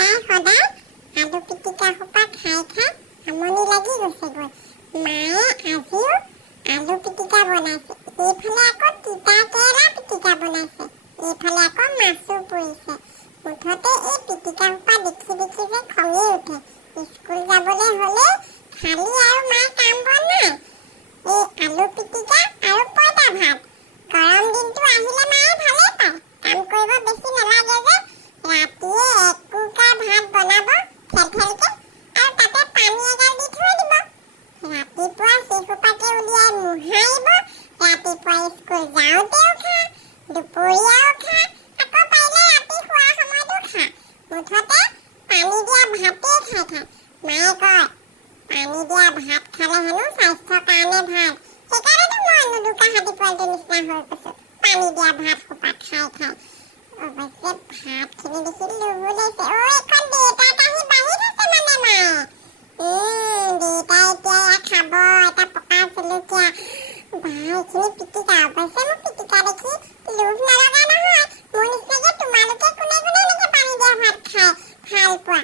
সদায় সদায় আলু পিটিকা সোপা খাই খাই আমনি লাগি গৈছেগৈ। মায়ে আজিও আলু পিটিকা বনাইছে, এইফালে আকৌ তিতা কেৰেলা পিটিকা বনাইছে, এইফালে আকৌ মাছো পৰিছে। মুঠতে এই পিটিকা সোপা দেখি দেখি যে খঙি উঠে। স্কুল যাবলৈ হ'লে খালি আৰু মায়ে কাম বন নাই, এই আলু পিটিকা আৰু পইতা ভাত। গৰম দিনটো আহিলে মায়ে ভালে পায়, কাম কৰিব বেছি নালাগে যে। ৰাতিয়ে একুকাৰ ভাত বনাব ফেলফেলকে আৰু তাতে পানী এগাল দি থৈ দিব। ৰাতিপুৱা সেইসোপাকে উলিয়াই মোহাৰিব, ৰাতিপুৱা স্কুল যাওঁতেও খা, দুপৰীয়াও খা, আকৌ পাৰিলে ৰাতি শোৱাৰ সময়তো খা। মুঠতে পানী দিয়া ভাতেই খাই থাক। মায়ে কয় পানী দিয়া ভাত খালে হেনো স্বাস্থ্যৰ কাৰণে ভাল, সেইকাৰণেতো মই নুদুকা হাতী পোৱালিটোৰ নিচিনা হৈ গৈছো, পানী দিয়া ভাত সোপা খাই খাই। অৱশ্যে ভাতখিনি দেখি লোভো লাগিছে। এইখন দেউতাৰ কাঁহী বাঢ়ি থৈছে মানে মায়ে। দেউতাই এতিয়া খাব এটা পকা জলকীয়া। এইখিনি পিটিকা, অৱশ্যে মোৰ পিটিকা দেখি লোভ নলগা নহয়। মোৰ নিচিনাকে তোমালোকে কোনে কোনে এনেকে পানী দিয়া ভাত খাই ভাল পোৱা?